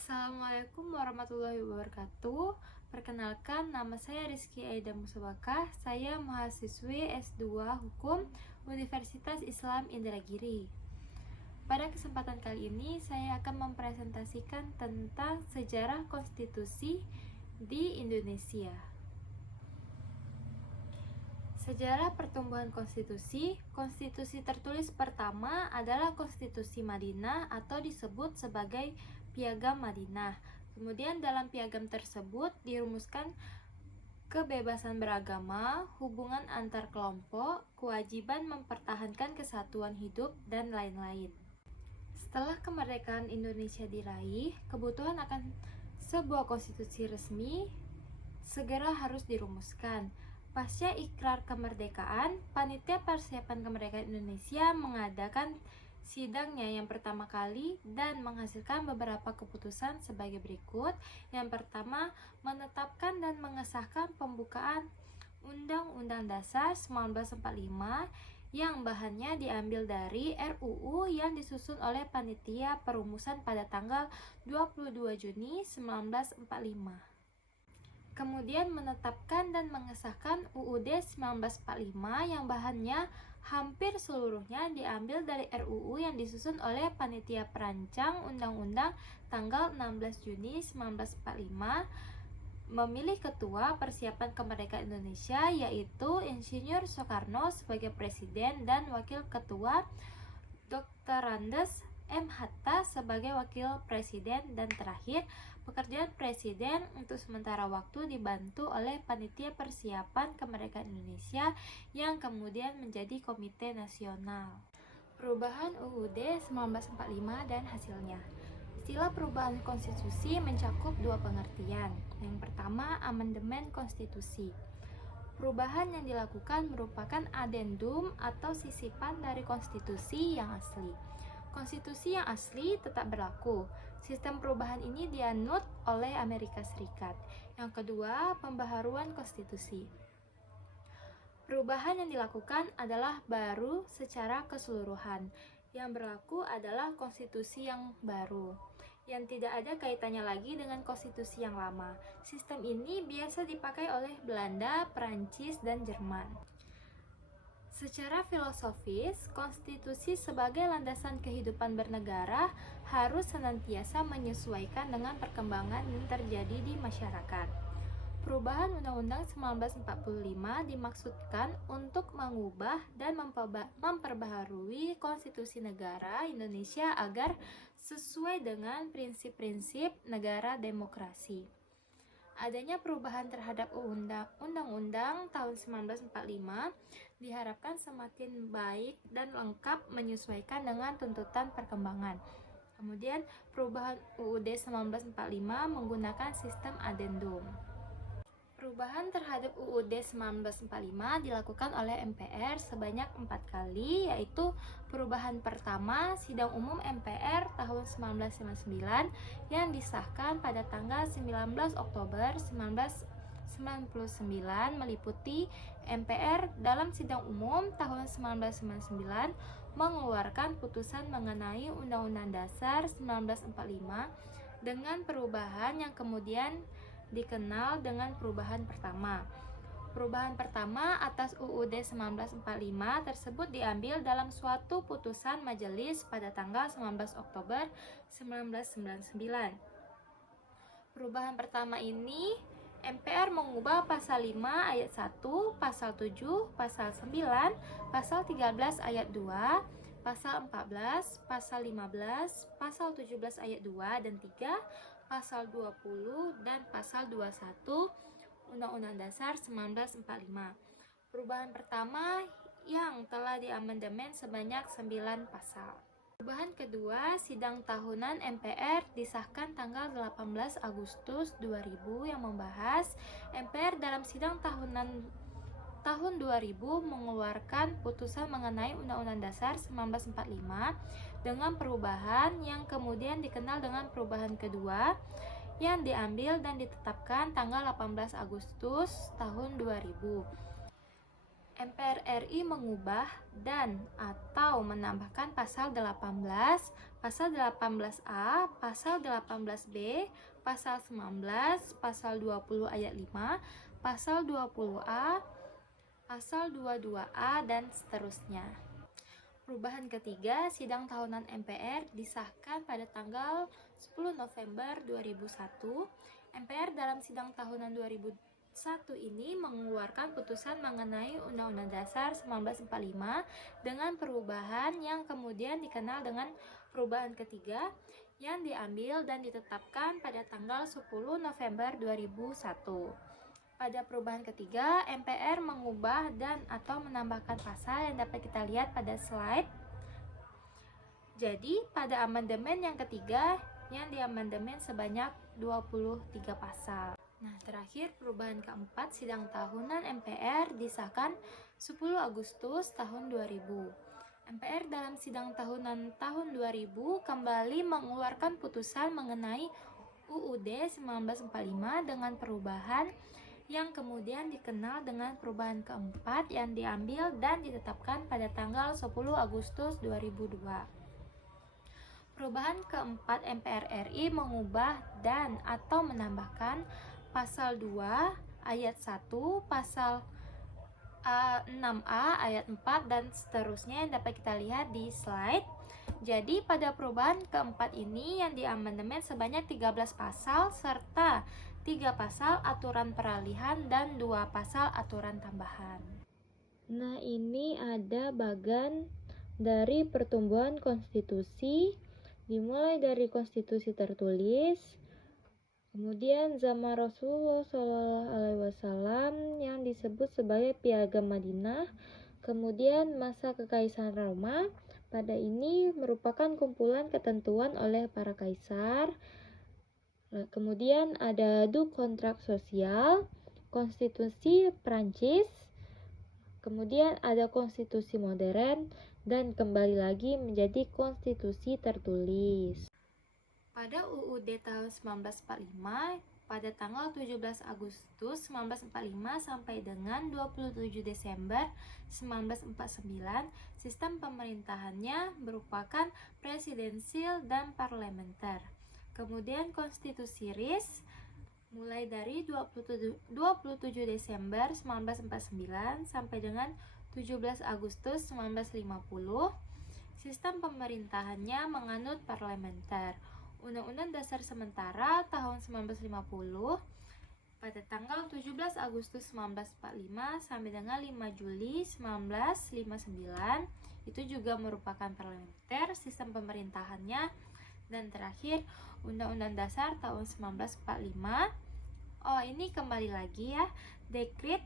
Assalamualaikum warahmatullahi wabarakatuh. Perkenalkan, nama saya Rizky Aida Musabakah. Saya mahasiswi S2 Hukum Universitas Islam Indragiri. Pada kesempatan kali ini, saya akan mempresentasikan tentang sejarah konstitusi di Indonesia. Sejarah pertumbuhan konstitusi. Konstitusi tertulis pertama adalah Konstitusi Madinah atau disebut sebagai Piagam Madinah. Kemudian dalam piagam tersebut dirumuskan kebebasan beragama, hubungan antar kelompok, kewajiban mempertahankan kesatuan hidup, dan lain-lain. Setelah kemerdekaan Indonesia diraih, kebutuhan akan sebuah konstitusi resmi segera harus dirumuskan. Pasca ikrar kemerdekaan, Panitia Persiapan Kemerdekaan Indonesia mengadakan sidangnya yang pertama kali dan menghasilkan beberapa keputusan sebagai berikut. Yang pertama, menetapkan dan mengesahkan pembukaan Undang-Undang Dasar 1945 yang bahannya diambil dari RUU yang disusun oleh Panitia Perumusan pada tanggal 22 Juni 1945. Kemudian menetapkan dan mengesahkan UUD 1945 yang bahannya hampir seluruhnya diambil dari RUU yang disusun oleh Panitia Perancang Undang-Undang tanggal 16 Juni 1945, memilih Ketua Persiapan Kemerdekaan Indonesia yaitu Insinyur Soekarno sebagai Presiden dan Wakil Ketua Dr. Andes M. Hatta sebagai Wakil Presiden, dan terakhir pekerjaan Presiden untuk sementara waktu dibantu oleh Panitia Persiapan Kemerdekaan Indonesia yang kemudian menjadi Komite Nasional. Perubahan UUD 1945 dan hasilnya. Istilah perubahan konstitusi mencakup dua pengertian. Yang pertama, amandemen konstitusi. Perubahan yang dilakukan merupakan adendum atau sisipan dari konstitusi yang asli. Konstitusi yang asli tetap berlaku. Sistem perubahan ini dianut oleh Amerika Serikat. Yang kedua, pembaharuan konstitusi. Perubahan yang dilakukan adalah baru secara keseluruhan. Yang berlaku adalah konstitusi yang baru, yang tidak ada kaitannya lagi dengan konstitusi yang lama. Sistem ini biasa dipakai oleh Belanda, Perancis, dan Jerman. Secara filosofis, konstitusi sebagai landasan kehidupan bernegara harus senantiasa menyesuaikan dengan perkembangan yang terjadi di masyarakat. Perubahan Undang-Undang 1945 dimaksudkan untuk mengubah dan memperbaharui konstitusi negara Indonesia agar sesuai dengan prinsip-prinsip negara demokrasi. Adanya perubahan terhadap Undang-Undang tahun 1945 diharapkan semakin baik dan lengkap menyesuaikan dengan tuntutan perkembangan. Kemudian perubahan UUD 1945 menggunakan sistem adendum. Perubahan terhadap UUD 1945 dilakukan oleh MPR sebanyak 4 kali, yaitu perubahan pertama Sidang Umum MPR tahun 1959 yang disahkan pada tanggal 19 Oktober 1999 meliputi MPR dalam Sidang Umum tahun 1999 mengeluarkan putusan mengenai Undang-Undang Dasar 1945 dengan perubahan yang kemudian dikenal dengan perubahan pertama. Perubahan pertama atas UUD 1945 tersebut diambil dalam suatu putusan majelis pada tanggal 19 Oktober 1999. Perubahan pertama ini MPR mengubah pasal 5 ayat 1, pasal 7, pasal 9, pasal 13 ayat 2, pasal 14, pasal 15, pasal 17 ayat 2 dan 3, pasal 20 dan pasal 21 Undang-Undang Dasar 1945. Perubahan pertama yang telah diamandemen sebanyak 9 pasal. Perubahan kedua, sidang tahunan MPR disahkan tanggal 18 Agustus 2000 yang membahas MPR dalam sidang tahunan tahun 2000 mengeluarkan putusan mengenai Undang-Undang Dasar 1945 dengan perubahan yang kemudian dikenal dengan perubahan kedua yang diambil dan ditetapkan tanggal 18 Agustus tahun 2000. MPR RI mengubah dan atau menambahkan pasal 18, pasal 18A, pasal 18B, pasal 19, pasal 20 ayat 5, pasal 20A, pasal 22A, dan seterusnya. Perubahan ketiga, sidang tahunan MPR disahkan pada tanggal 10 November 2001. MPR dalam sidang tahunan 2001 ini mengeluarkan putusan mengenai Undang-Undang Dasar 1945 dengan perubahan yang kemudian dikenal dengan perubahan ketiga yang diambil dan ditetapkan pada tanggal 10 November 2001. Pada perubahan ketiga, MPR mengubah dan atau menambahkan pasal yang dapat kita lihat pada slide. Jadi, pada amandemen yang ketiga, yang diamandemen sebanyak 23 pasal. Nah, terakhir perubahan keempat, sidang tahunan MPR disahkan 10 Agustus tahun 2000. MPR dalam sidang tahunan tahun 2000 kembali mengeluarkan putusan mengenai UUD 1945 dengan perubahan yang kemudian dikenal dengan perubahan keempat yang diambil dan ditetapkan pada tanggal 10 Agustus 2002. Perubahan keempat MPR RI mengubah dan atau menambahkan pasal 2 ayat 1, pasal 6A ayat 4, dan seterusnya yang dapat kita lihat di slide. Jadi pada perubahan keempat ini yang diamandemen sebanyak 13 pasal serta 3 pasal aturan peralihan dan 2 pasal aturan tambahan. Nah, ini ada bagan dari pertumbuhan konstitusi, dimulai dari konstitusi tertulis, kemudian zaman Rasulullah SAW yang disebut sebagai Piagam Madinah, kemudian masa Kekaisaran Roma. Pada ini merupakan kumpulan ketentuan oleh para kaisar. Kemudian ada Du Kontrak Sosial, Konstitusi Prancis, kemudian ada konstitusi modern, dan kembali lagi menjadi konstitusi tertulis. Pada UUD tahun 1945, pada tanggal 17 Agustus 1945 sampai dengan 27 Desember 1949, sistem pemerintahannya merupakan presidensil dan parlementer. Kemudian konstitusi RIS mulai dari 27 Desember 1949 sampai dengan 17 Agustus 1950. Sistem pemerintahannya menganut parlementer. Undang-Undang Dasar Sementara tahun 1950 pada tanggal 17 Agustus 1945 sampai dengan 5 Juli 1959 itu juga merupakan parlementer sistem pemerintahannya. Dan terakhir Undang-Undang Dasar tahun 1945. Ini kembali lagi ya, dekret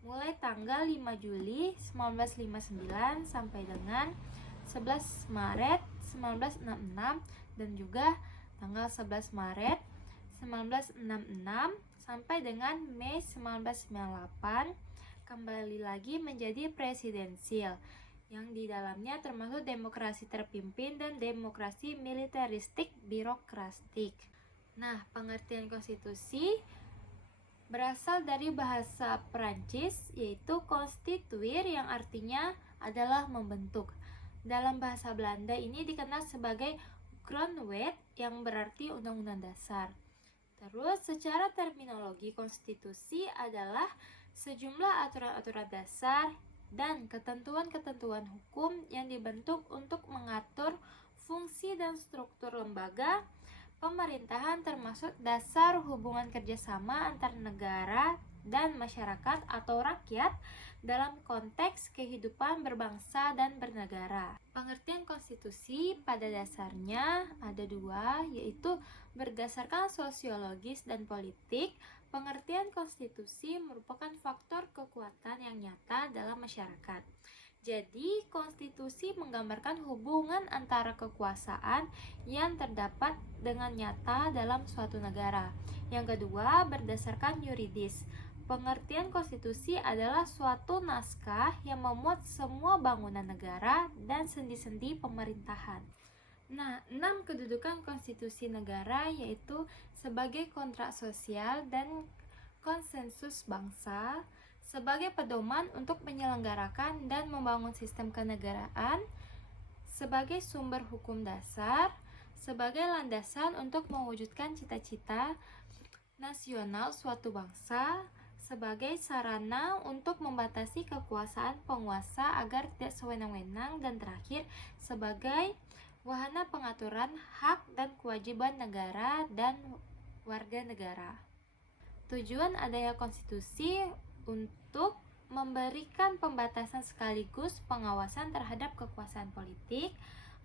mulai tanggal 5 Juli 1959 sampai dengan 11 Maret 1966 dan juga tanggal 11 Maret 1966 sampai dengan Mei 1998 kembali lagi menjadi presidensil yang di dalamnya termasuk demokrasi terpimpin dan demokrasi militeristik birokratik. Nah, pengertian konstitusi berasal dari bahasa Perancis yaitu constituir yang artinya adalah membentuk. Dalam bahasa Belanda ini dikenal sebagai grondwet yang berarti undang-undang dasar. Terus secara terminologi konstitusi adalah sejumlah aturan-aturan dasar dan ketentuan-ketentuan hukum yang dibentuk untuk mengatur fungsi dan struktur lembaga pemerintahan termasuk dasar hubungan kerjasama antar negara dan masyarakat atau rakyat dalam konteks kehidupan berbangsa dan bernegara. Pengertian konstitusi pada dasarnya ada dua, yaitu berdasarkan sosiologis dan politik. Pengertian konstitusi merupakan faktor kekuatan yang nyata dalam masyarakat. Jadi, konstitusi menggambarkan hubungan antara kekuasaan yang terdapat dengan nyata dalam suatu negara. Yang kedua, berdasarkan yuridis. Pengertian konstitusi adalah suatu naskah yang memuat semua bangunan negara dan sendi-sendi pemerintahan. Nah, 6 kedudukan konstitusi negara yaitu sebagai kontrak sosial dan konsensus bangsa, sebagai pedoman untuk menyelenggarakan dan membangun sistem kenegaraan, sebagai sumber hukum dasar, sebagai landasan untuk mewujudkan cita-cita nasional suatu bangsa, sebagai sarana untuk membatasi kekuasaan penguasa agar tidak sewenang-wenang, dan terakhir sebagai wahana pengaturan hak dan kewajiban negara dan warga negara. Tujuan adanya konstitusi untuk memberikan pembatasan sekaligus pengawasan terhadap kekuasaan politik,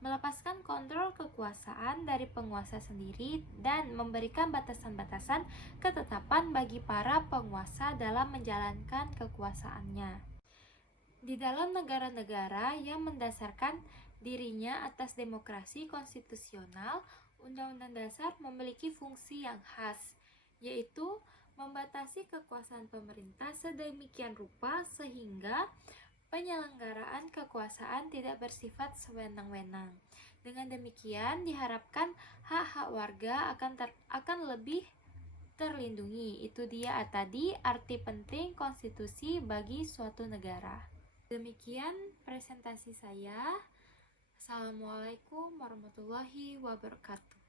melepaskan kontrol kekuasaan dari penguasa sendiri, dan memberikan batasan-batasan ketetapan bagi para penguasa dalam menjalankan kekuasaannya. Di dalam negara-negara yang mendasarkan dirinya atas demokrasi konstitusional, Undang-Undang Dasar memiliki fungsi yang khas, yaitu membatasi kekuasaan pemerintah sedemikian rupa sehingga penyelenggaraan kekuasaan tidak bersifat sewenang-wenang. Dengan demikian, diharapkan hak-hak warga akan lebih terlindungi. Itu dia tadi arti penting konstitusi bagi suatu negara. Demikian presentasi saya. Assalamualaikum warahmatullahi wabarakatuh.